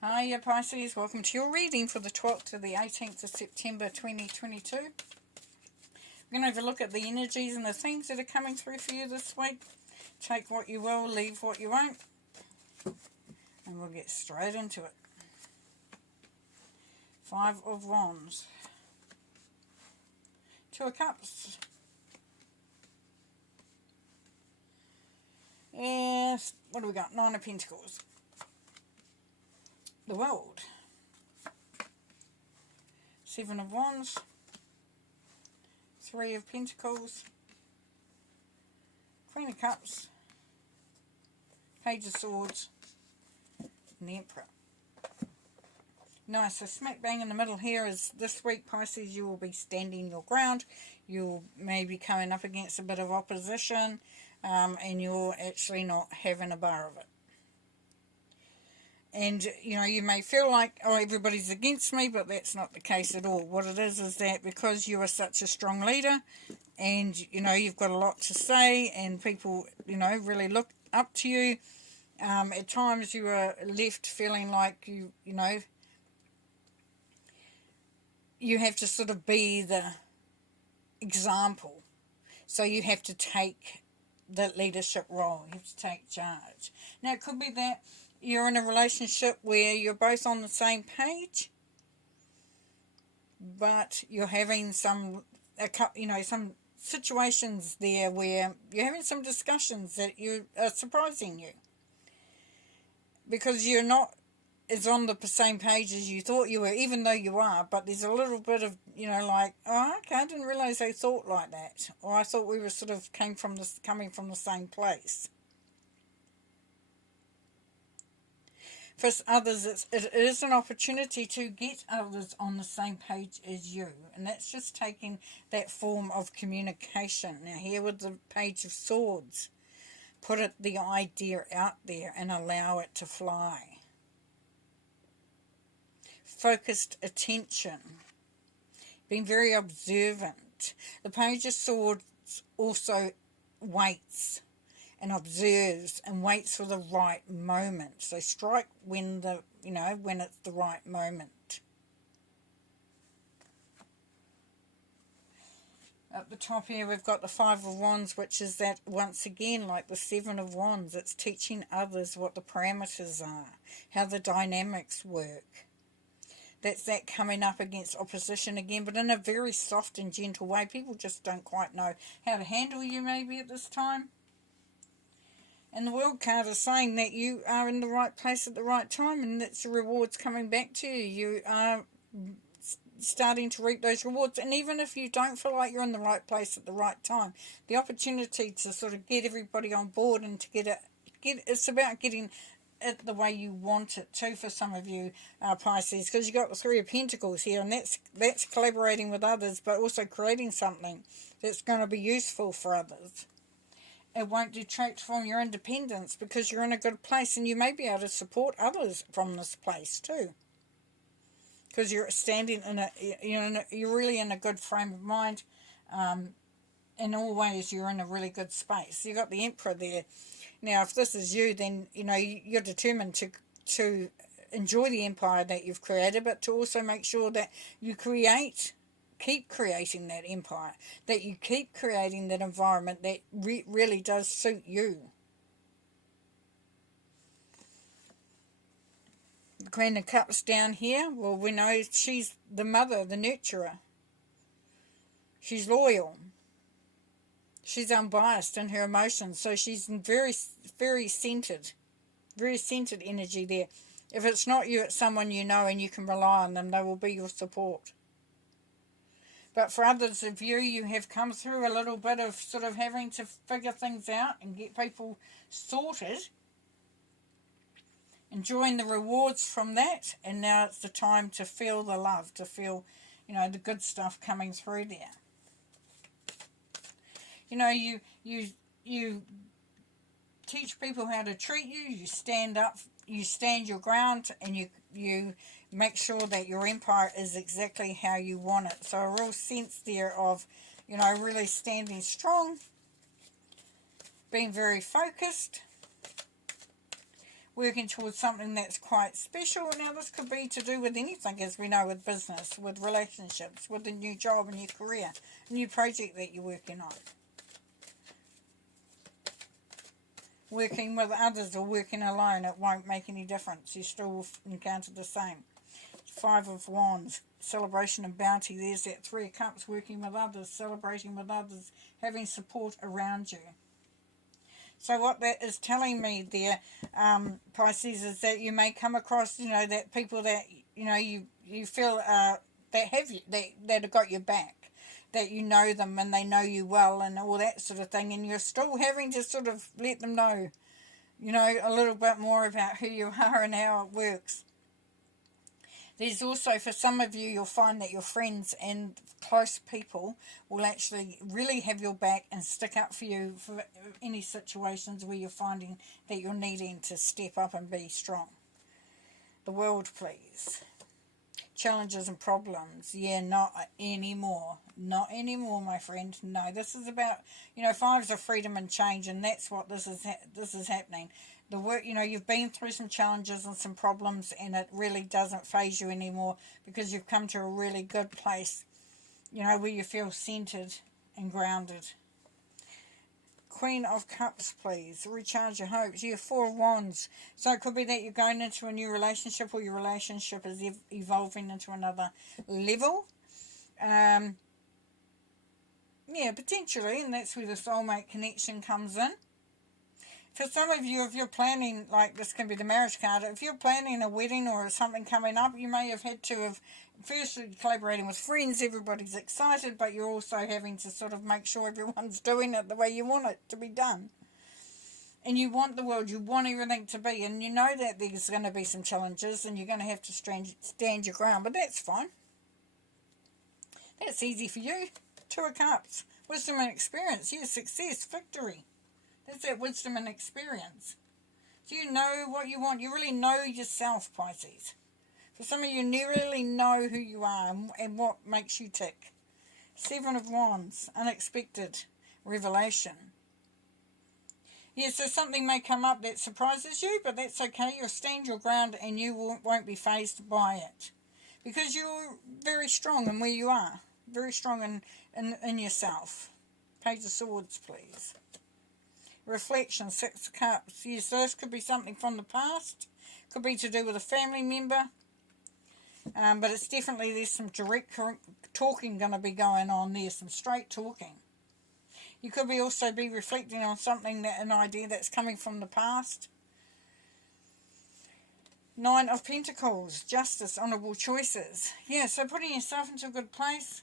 Hiya Pisces, welcome to your reading for the 12th to the 18th of September 2022. We're going to have a look at the energies and the themes that are coming through for you this week. Take what you will, leave what you won't. And we'll get straight into it. Five of Wands. Two of Cups. Yes, what do we got? Nine of Pentacles. The World. Seven of Wands. Three of Pentacles. Queen of Cups. Page of Swords. And the Emperor. Nice, so smack bang in the middle here is this week, Pisces, you will be standing your ground. You'll maybe coming up against a bit of opposition, and you're actually not having a bar of it. And, you know, you may feel like, oh, everybody's against me, but that's not the case at all. What it is that because you are such a strong leader and, you know, you've got a lot to say and people, you know, really look up to you, at times you are left feeling like you know, you have to sort of be the example. So you have to take the leadership role. You have to take charge. Now, it could be that you're in a relationship where you're both on the same page, but you're having some situations there where you're having some discussions that you are surprising you because you're not as on the same page as you thought you were, even though you are, but there's a little bit of, you know, like, oh, okay, I didn't realize they thought like that, or I thought we were sort of coming from the same place. For others, it is an opportunity to get others on the same page as you. And that's just taking that form of communication. Now here with the Page of Swords, put the idea out there and allow it to fly. Focused attention. Being very observant. The Page of Swords also waits and observes and waits for the right moment. So strike when when it's the right moment. At the top here we've got the Five of Wands, which is that, once again, like the Seven of Wands, it's teaching others what the parameters are, how the dynamics work. That's that coming up against opposition again, but in a very soft and gentle way. People just don't quite know how to handle you maybe at this time. And the World card is saying that you are in the right place at the right time, and that's the rewards coming back to you. You are starting to reap those rewards. And even if you don't feel like you're in the right place at the right time, the opportunity to sort of get everybody on board and to it's about getting it the way you want it too, for some of you Pisces, because you've got the Three of Pentacles here, and that's collaborating with others, but also creating something that's going to be useful for others. It won't detract from your independence because you're in a good place, and you may be able to support others from this place too. Because you're standing you're really in a good frame of mind. In all ways, you're in a really good space. You've got the Emperor there. Now, if this is you, then you know you're determined to enjoy the empire that you've created, but to also make sure that you keep creating that empire, that you keep creating that environment that really does suit you. The Queen of Cups down here, well, we know she's the mother, the nurturer. She's loyal. She's unbiased in her emotions, so she's very, very centered energy there. If it's not you, it's someone you know and you can rely on them. They will be your support. But for others of you, you have come through a little bit of sort of having to figure things out and get people sorted. Enjoying the rewards from that. And now it's the time to feel the love, to feel, you know, the good stuff coming through there. You know, you teach people how to treat you. You stand up, you stand your ground, and you make sure that your empire is exactly how you want it. So a real sense there of, you know, really standing strong, being very focused, working towards something that's quite special. Now this could be to do with anything, as we know, with business, with relationships, with a new job, a new career, a new project that you're working on. Working with others or working alone, it won't make any difference. You still encounter the same. 5 of Wands, celebration and bounty. There's that 3 of Cups, working with others, celebrating with others, having support around you. So what that is telling me there, Pisces, is that you may come across, that people that, you feel that have you, that have got your back, that you know them and they know you well and all that sort of thing, and you're still having to sort of let them know, a little bit more about who you are and how it works. There's also, for some of you, you'll find that your friends and close people will actually really have your back and stick up for you for any situations where you're finding that you're needing to step up and be strong. The World, please. Challenges and problems. Yeah, not anymore. Not anymore, my friend. No, this is about, 5s of freedom and change, and that's what this is happening. The work, you've been through some challenges and some problems, and it really doesn't faze you anymore because you've come to a really good place, where you feel centered and grounded. Queen of Cups, please. Recharge your hopes. You have 4 of Wands. So it could be that you're going into a new relationship, or your relationship is evolving into another level. Yeah, potentially, and that's where the soulmate connection comes in. For some of you, if you're planning, like this can be the marriage card, if you're planning a wedding or something coming up, you may have had to have, firstly, collaborating with friends, everybody's excited, but you're also having to sort of make sure everyone's doing it the way you want it to be done. And you want the world, you want everything to be, and you know that there's going to be some challenges and you're going to have to stand your ground, but that's fine. That's easy for you. 2 of Cups. Wisdom and experience. Yes, success, victory. That's that wisdom and experience. So you know what you want. You really know yourself, Pisces. For some of you, really know who you are and what makes you tick. 7 of Wands. Unexpected revelation. Yeah, so something may come up that surprises you, but that's okay. You'll stand your ground and you won't be fazed by it. Because you're very strong in where you are. Very strong in yourself. Page of Swords, please. Reflection, 6 of Cups. Yes, this could be something from the past. Could be to do with a family member. But it's definitely, there's some direct talking going to be going on there. Some straight talking. You could also be reflecting on something, an idea that's coming from the past. 9 of Pentacles. Justice, honourable choices. Yeah, so putting yourself into a good place.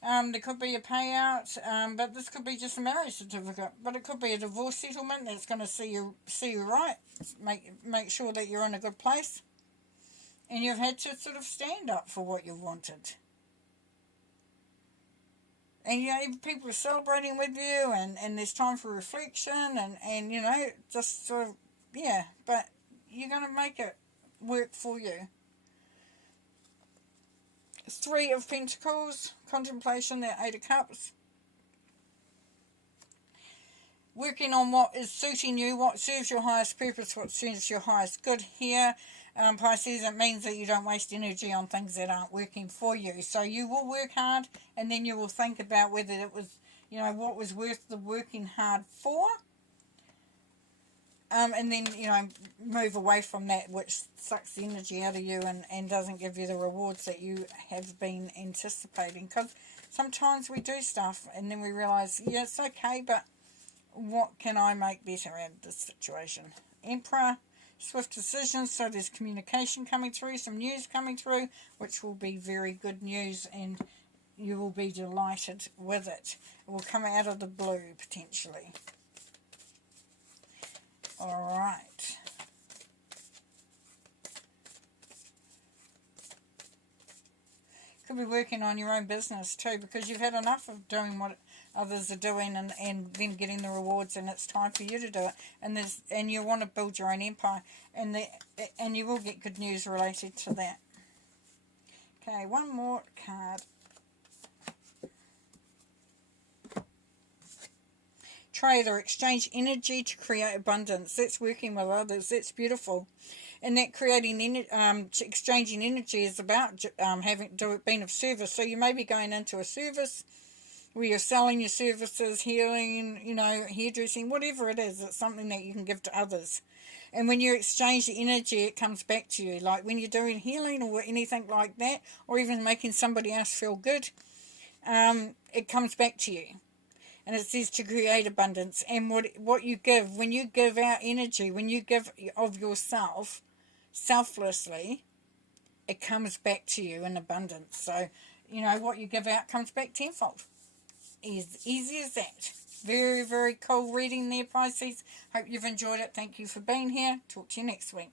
There could be a payout, but this could be just a marriage certificate. But it could be a divorce settlement that's going to see you right, make sure that you're in a good place, and you've had to sort of stand up for what you wanted. And people are celebrating with you, and there's time for reflection, and just sort of, yeah. But you're going to make it work for you. 3 of Pentacles, contemplation, that 8 of Cups. Working on what is suiting you, what serves your highest purpose, what serves your highest good here. Pisces, it means that you don't waste energy on things that aren't working for you. So you will work hard, and then you will think about whether it was, what was worth the working hard for. And then, move away from that which sucks the energy out of you and doesn't give you the rewards that you have been anticipating. Because sometimes we do stuff and then we realise, yeah, it's okay, but what can I make better out of this situation? Emperor, swift decisions, so there's communication coming through, some news coming through, which will be very good news, and you will be delighted with it. It will come out of the blue, potentially. All right. Could be working on your own business too, because you've had enough of doing what others are doing and then getting the rewards, and it's time for you to do it. And you want to build your own empire, and you will get good news related to that. Okay, one more card. trade or exchange energy to create abundance. That's working with others. That's beautiful. And that exchanging energy is about being of service. So you may be going into a service where you're selling your services, healing, hairdressing, whatever it is. It's something that you can give to others. And when you exchange the energy, it comes back to you. Like when you're doing healing or anything like that, or even making somebody else feel good, it comes back to you. And it says to create abundance. And what you give, when you give out energy, when you give of yourself selflessly, it comes back to you in abundance. So, what you give out comes back tenfold. Easy as that. Very, very cool reading there, Pisces. Hope you've enjoyed it. Thank you for being here. Talk to you next week.